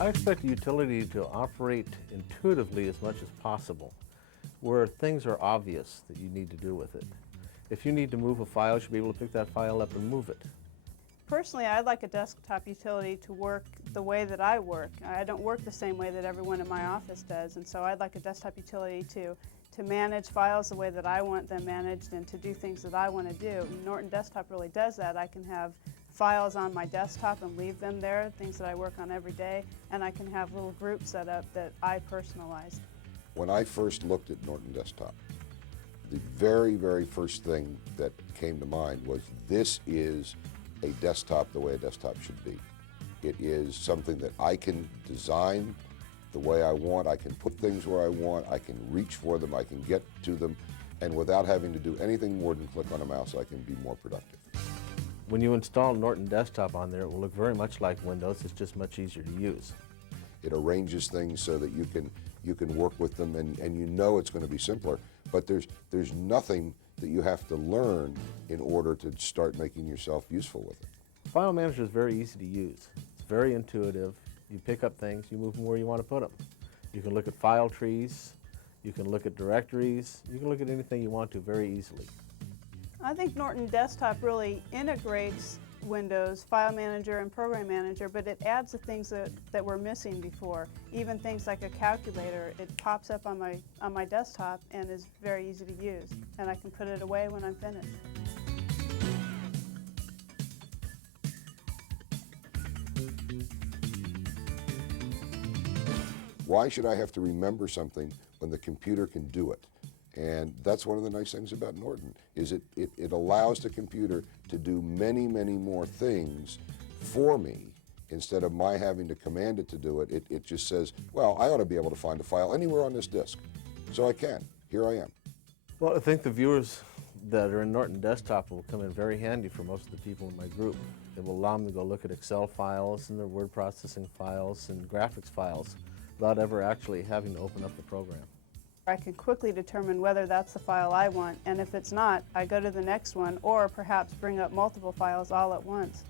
I expect a utility to operate intuitively as much as possible, where things are obvious that you need to do with it. If you need to move a file, you should be able to pick that file up and move it. Personally, I'd like a desktop utility to work the way that I work. I don't work the same way that everyone in my office does, and so I'd like a desktop utility to manage files the way that I want them managed and to do things that I want to do. Norton Desktop really does that. I can have files on my desktop and leave them there, things that I work on every day, and I can have little groups set up that I personalize. When I first looked at Norton Desktop, the very, very first thing that came to mind was this is a desktop the way a desktop should be. It is something that I can design the way I want, I can put things where I want, I can reach for them, I can get to them, and without having to do anything more than click on a mouse, I can be more productive. When you install Norton Desktop on there, it will look very much like Windows. It's just much easier to use. It arranges things so that you can work with them, and you know it's going to be simpler, but there's nothing that you have to learn in order to start making yourself useful with it. File Manager is very easy to use. It's very intuitive. You pick up things, you move them where you want to put them. You can look at file trees, you can look at directories, you can look at anything you want to very easily. I think Norton Desktop really integrates Windows, File Manager, and Program Manager, but it adds the things that were missing before. Even things like a calculator, it pops up on my desktop and is very easy to use, and I can put it away when I'm finished. Why should I have to remember something when the computer can do it? And that's one of the nice things about Norton, is it allows the computer to do many, many more things for me. Instead of my having to command it to do it, it just says, well, I ought to be able to find a file anywhere on this disk. So I can. Here I am. Well, I think the viewers that are in Norton Desktop will come in very handy for most of the people in my group. It will allow them to go look at Excel files and their word processing files and graphics files without ever actually having to open up the program. I can quickly determine whether that's the file I want, and if it's not, I go to the next one, or perhaps bring up multiple files all at once.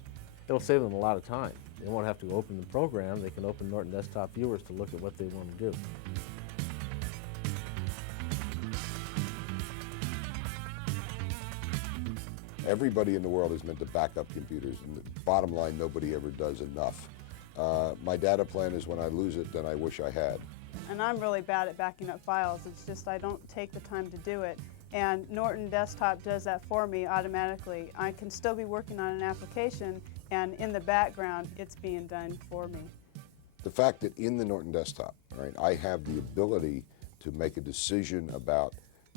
It'll save them a lot of time. They won't have to open the program. They can open Norton Desktop Viewers to look at what they want to do. Everybody in the world is meant to back up computers, and the bottom line, nobody ever does enough. My data plan is when I lose it, then I wish I had. And I'm really bad at backing up files. It's just I don't take the time to do it. And Norton Desktop does that for me automatically. I can still be working on an application, and in the background, it's being done for me. The fact that in the Norton Desktop, right, I have the ability to make a decision about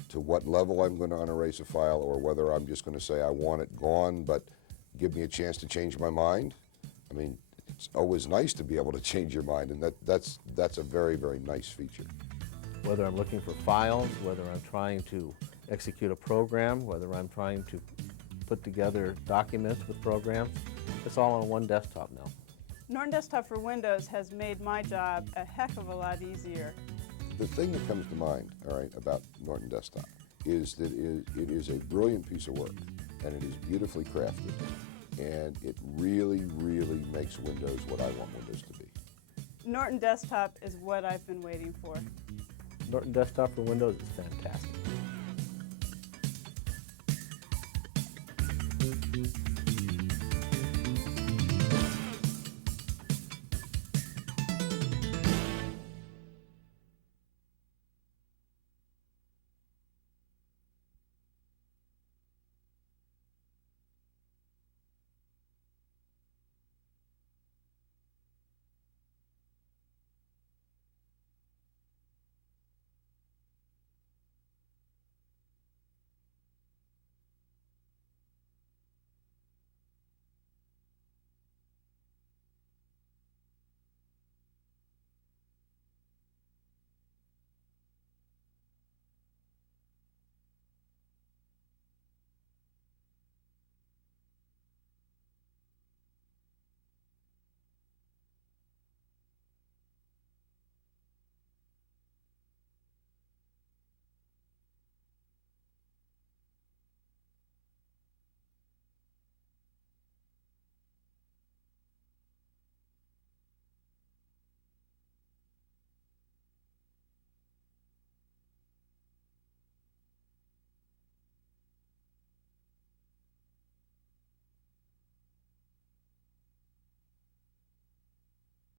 to what level I'm going to unerase a file, or whether I'm just going to say I want it gone, but give me a chance to change my mind. I mean, it's always nice to be able to change your mind, and that's a very, very nice feature. Whether I'm looking for files, whether I'm trying to execute a program, whether I'm trying to put together documents with programs, it's all on one desktop now. Norton Desktop for Windows has made my job a heck of a lot easier. The thing that comes to mind, all right, about Norton Desktop is that it is a brilliant piece of work, and it is beautifully crafted, and it really, really makes Windows what I want Windows to be. Norton Desktop is what I've been waiting for. Norton Desktop for Windows is fantastic.